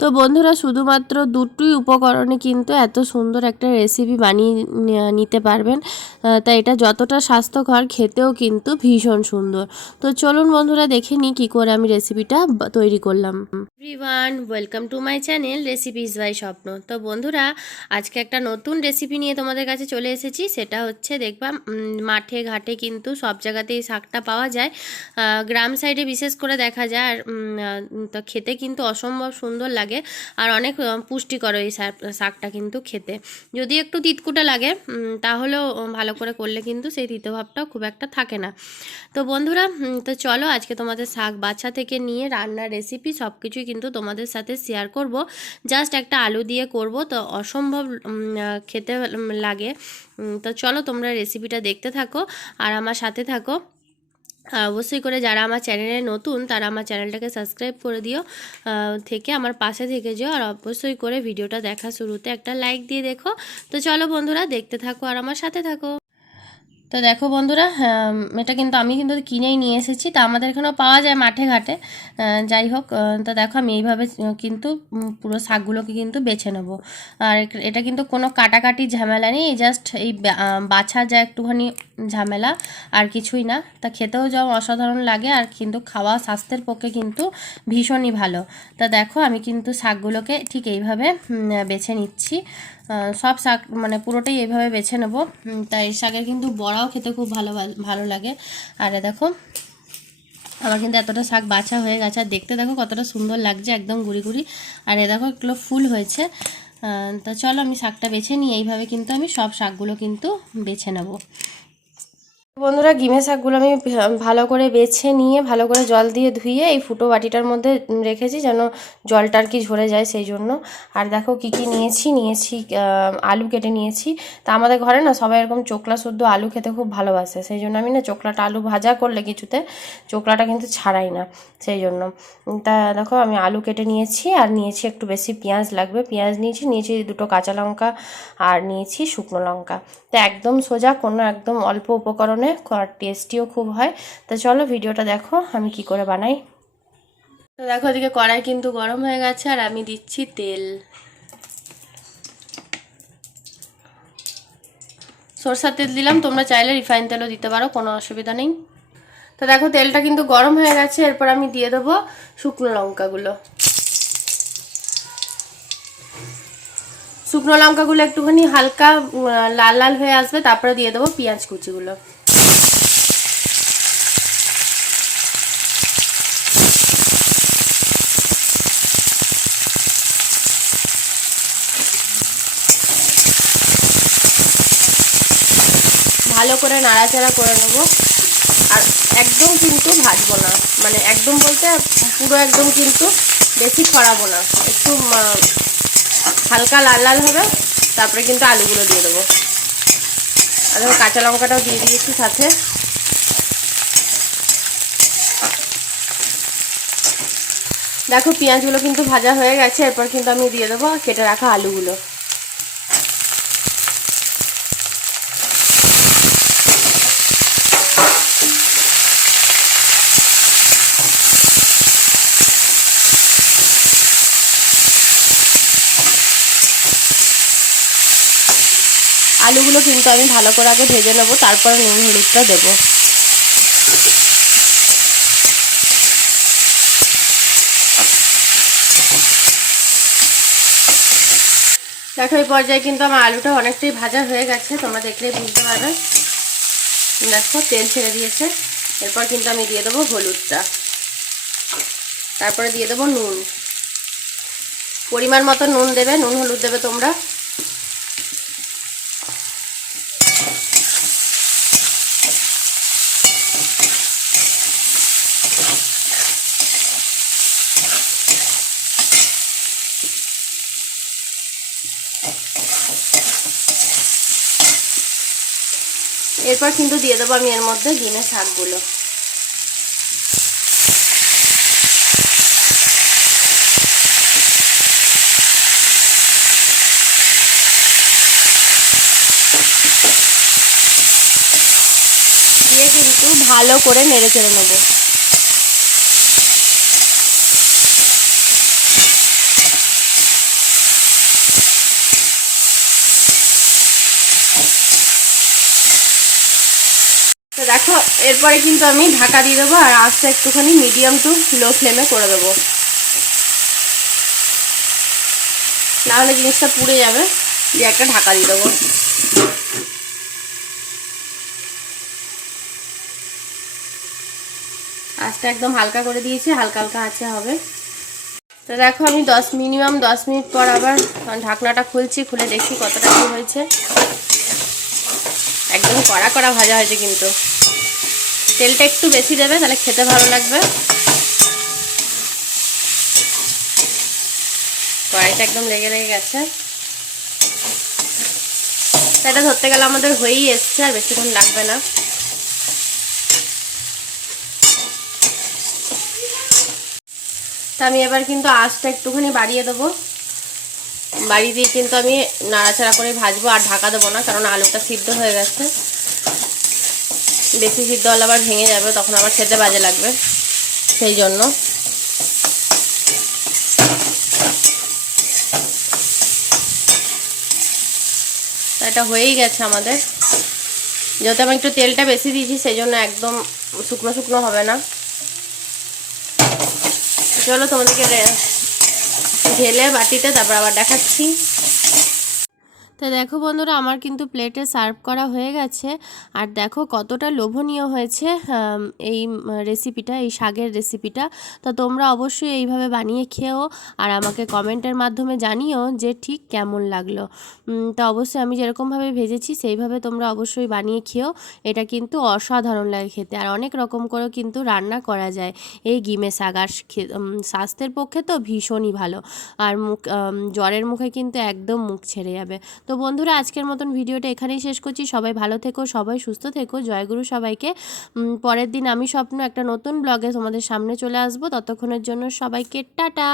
তো বন্ধুরা শুধুমাত্র দুটোই উপকরণে কিন্তু এত সুন্দর একটা রেসিপি বানিয়ে নিতে পারবেন। তাই এটা যতটা স্বাস্থ্যকর খেতেও কিন্তু ভীষণ সুন্দর। তো চলুন বন্ধুরা দেখে নিই কী করে আমি রেসিপিটা তৈরি করলাম। Everyone, welcome to my channel recipes by Swapna. তো বন্ধুরা আজকে একটা নতুন রেসিপি নিয়ে তোমাদের কাছে চলে এসেছি। সেটা হচ্ছে দেখবা মাঠে ঘাটে কিন্তু সব জায়গাতেই শাকটা পাওয়া যায়। গ্রাম সাইডে বিশেষ করে দেখা যায়। আর তো খেতে কিন্তু অসম্ভব সুন্দর লাগে আর অনেক পুষ্টিকর এই শাকটা কিন্তু খেতে। যদি একটু তিতকুটে লাগে তাহলেও ভালো করে করলে কিন্তু সেই তিতভাবটাও খুব একটা থাকে না। তো বন্ধুরা তো চলো আজকে তোমাদের শাক বাছা থেকে নিয়ে রান্নার রেসিপি সব কিছুই কিন্তু তোমাদের সাথে শেয়ার করব। জাস্ট একটা আলু দিয়ে করব, তো অসম্ভব খেতে লাগে। তো চলো তোমরা রেসিপিটা দেখতে থাকো আর আমার সাথে থাকো। অবশ্যই করে যারা আমার চ্যানেলে নতুন তারা আমার চ্যানেলটাকে সাবস্ক্রাইব করে দিও, থেকে আমার পাশে থেকে যেও। আর অবশ্যই করে ভিডিওটা দেখা শুরুতে একটা লাইক দিয়ে দেখো। তো চলো বন্ধুরা দেখতে থাকো আর আমার সাথে থাকো। তো দেখো বন্ধুরা, এটা কিন্তু আমি কিন্তু কিনেই নিয়ে এসেছি। তা আমাদের এখানেও পাওয়া যায় মাঠে ঘাটে। যাই হোক, তো দেখো আমি এইভাবে কিন্তু পুরো শাকগুলোকে কিন্তু বেছে নেবো। আর এটা কিন্তু কোনো কাটাকাটি ঝামেলা নেই, জাস্ট এই বাছা যায় একটুখানি ঝামেলা, আর কিছুই না। তা খেতেও যাও অসাধারণ লাগে, আর কিন্তু খাওয়া স্বাস্থ্যের পক্ষে কিন্তু ভীষণই ভালো। তা দেখো আমি কিন্তু শাকগুলোকে ঠিক এইভাবে বেছে নিচ্ছি। সব শাক মানে পুরোটাই এইভাবে বেছে নেব। তাই শাকের কিন্তু বড়াও খেতে খুব ভালো লাগে। আর দেখো আমার কিন্তু এতটা শাক বাছা হয়ে গেছে, আর দেখতে দেখো কতটা সুন্দর লাগছে, একদম গুড়ি গুড়ি। আর দেখো এগুলো ফুল হয়েছে। তা চলো আমি শাকটা বেছে নিই। এইভাবে কিন্তু আমি সব শাকগুলো কিন্তু বেছে নেব। বন্ধুরা গিমে শাকগুলো আমি ভালো করে বেছে নিয়ে ভালো করে জল দিয়ে ধুয়ে এই ফুটো বাটিটার মধ্যে রেখেছি, যেন জলটা আর কি ঝরে যায় সেই জন্য। আর দেখো কি কি নিয়েছি আলু কেটে নিয়েছি। তা আমাদের ঘরে না সবাই এরকম চোকলা শুদ্ধ আলু খেতে খুব ভালোবাসে, সেই জন্য আমি না চোকলাটা আলু ভাজা করলে কিছুতে চোকলাটা কিন্তু ছাড়াই না, সেই জন্য। তা দেখো আমি আলু কেটে নিয়েছি, আর নিয়েছি একটু বেশি পেঁয়াজ লাগবে, পেঁয়াজ নিয়েছি দুটো কাঁচা লঙ্কা, আর নিয়েছি শুকনো লঙ্কা। তো একদম সোজা, কোনো একদম অল্প উপকরণে টেস্টিও খুব হয়। তো চলো ভিডিওটা দেখো আমি কি করে বানাই। তো দেখো এদিকে কড়াই কিন্তু গরম হয়ে গেছে, আর আমি দিচ্ছি তেল। সরষের তেল দিলাম, তোমরা চাইলে রিফাইন তেলও দিতে পারো, কোনো অসুবিধা নেই। তো দেখো তেলটা কিন্তু গরম হয়ে গেছে, এরপর আমি দিয়ে দেবো শুকনো লঙ্কাগুলো। শুকনো লঙ্কাগুলো একটুখানি হালকা লাল লাল হয়ে আসবে, তারপরে দিয়ে দেবো পেঁয়াজ কুচিগুলো। ভালো করে নাড়াচাড়া করে নেবো। আর একদম কিন্তু ভাজবো না, মানে একদম বলতে পুরো একদম কিন্তু বেশি ছড়াবো না, একটু হালকা লাল লাল হবে, তারপরে কিন্তু আলুগুলো দিয়ে দেবো। আর কাঁচা লঙ্কাটাও দিয়ে দিয়েছি সাথে। দেখো পেঁয়াজগুলো কিন্তু ভাজা হয়ে গেছে, এরপর কিন্তু আমি দিয়ে দেবো কেটে রাখা আলুগুলো। আলুগুলো কিন্তু আমি ভালো করে আগে ভেজে নেবো, তারপর নুন হলুদটা দেবো। দেখো এই পর্যায়ে কিন্তু আমার আলুটা অনেকটাই ভাজা হয়ে গেছে, তোমরা দেখলেই বুঝতে পারবে। দেখো তেল ছেড়ে দিয়েছে। এরপর কিন্তু আমি দিয়ে দেবো হলুদটা, তারপরে দিয়ে দেবো নুন। পরিমাণ মতো নুন দেবে, নুন হলুদ দেবে তোমরা। এরপর কিন্তু দিয়ে দেবো আমি এর মধ্যে ডিমের শাকগুলো। দিয়ে কিন্তু ভালো করে নেড়ে চেড়ে নেবো। দেখো এরপরে কিন্তু আমি ঢাকা দিয়ে দেবো, আর আঁচটা একটুখানি মিডিয়াম টু লো ফ্লেমে করে দেবো, নাহলে জিনিসটা পুড়ে যাবে। দিয়ে একটা ঢাকা দিয়ে দেবো। আঁচটা একদম হালকা করে দিয়েছি, হালকা হালকা আঁচে হবে। তো দেখো আমি মিনিমাম 10 মিনিট পর আবার ঢাকনাটা খুলছি, খুলে দেখি কতটা কি হয়েছে। একদম কড়া কড়া ভাজা হয়েছে, কিন্তু তেলটা একটু বেশি দেবে, তাহলে খেতে ভালো লাগবে। কড়াইটা একদম লেগে লেগে গেছে, এটা ধরতে গেলে আমাদের হয়েই এসছে, আর বেশিক্ষণ লাগবে না। তা আমি এবার কিন্তু আঁচটা একটুখানি বাড়িয়ে দেবো, বাড়িয়ে দিয়ে কিন্তু আমি নাড়াচাড়া করে ভাজবো, আর ঢাকা দেবো না, কারণ আলুটা সিদ্ধ হয়ে গেছে। বেশি সিদ্ধ হলে আবার ভেঙে যাবে, তখন আবার খেতে বাজে লাগবে, সেই জন্য। এটা হয়েই গেছে আমাদের, যেহেতু আমি একটু তেলটা বেশি দিয়েছি, সেই জন্য একদম শুকনো শুকনো হবে না। চলো তোমাদেরকে ঢেলে বাটিতে তারপর আবার দেখাচ্ছি। তো দেখো বন্ধুরা, আমার কিন্তু প্লেটে সার্ভ করা হয়ে গেছে। আর দেখো কতটা লোভনীয় হয়েছে এই রেসিপিটা, এই শাকের রেসিপিটা। তো তোমরা অবশ্যই এইভাবে বানিয়ে খেও, আর আমাকে কমেন্টের মাধ্যমে জানিও যে ঠিক কেমন লাগলো। তো অবশ্যই আমি যেরকমভাবে ভেজেছি সেইভাবে তোমরা অবশ্যই বানিয়ে খেও। এটা কিন্তু অসাধারণ লাগে খেতে, আর অনেক রকম করেও কিন্তু রান্না করা যায় এই গিমে শাক। আর স্বাস্থ্যের পক্ষে তো ভীষণই ভালো, আর জ্বরের মুখে কিন্তু একদম মুখ ছেড়ে যাবে। তো বন্ধুরা, আজকের মতন ভিডিওটা এখানেই শেষ করছি। সবাই ভালো থেকো, সবাই সুস্থ থেকো, জয়গুরু সবাইকে। পরের দিন আমি স্বপ্ন একটা নতুন ব্লগে তোমাদের সামনে চলে আসবো। ততক্ষণের জন্য সবাইকে টাটা।